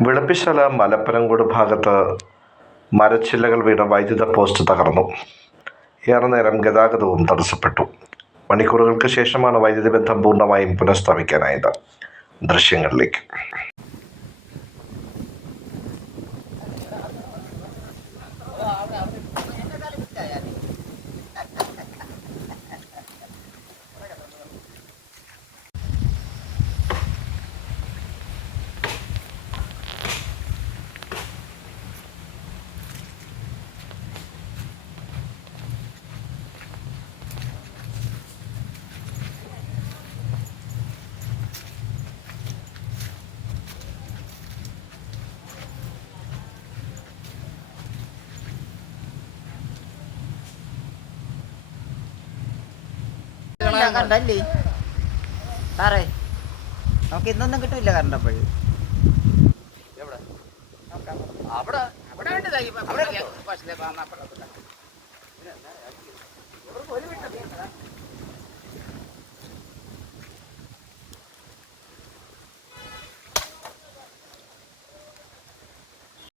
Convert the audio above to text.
വിളപ്പിശാല മലപ്പനംകോട് ഭാഗത്ത് മരച്ചില്ലകൾ വീണ വൈദ്യുത പോസ്റ്റ് തകർന്നു. ഏറെ നേരം ഗതാഗതവും തടസ്സപ്പെട്ടു. മണിക്കൂറുകൾക്ക് ശേഷമാണ് വൈദ്യുതി ബന്ധം പൂർണമായും പുനഃസ്ഥാപിക്കാനായത്. ദൃശ്യങ്ങളിലേക്ക്. കണ്ടല്ലേ? സാറേ നമുക്ക് ഇന്നൊന്നും കിട്ടില്ല കണ്ടപ്പോഴും അവിടെ. അവിടെ അവിടെ.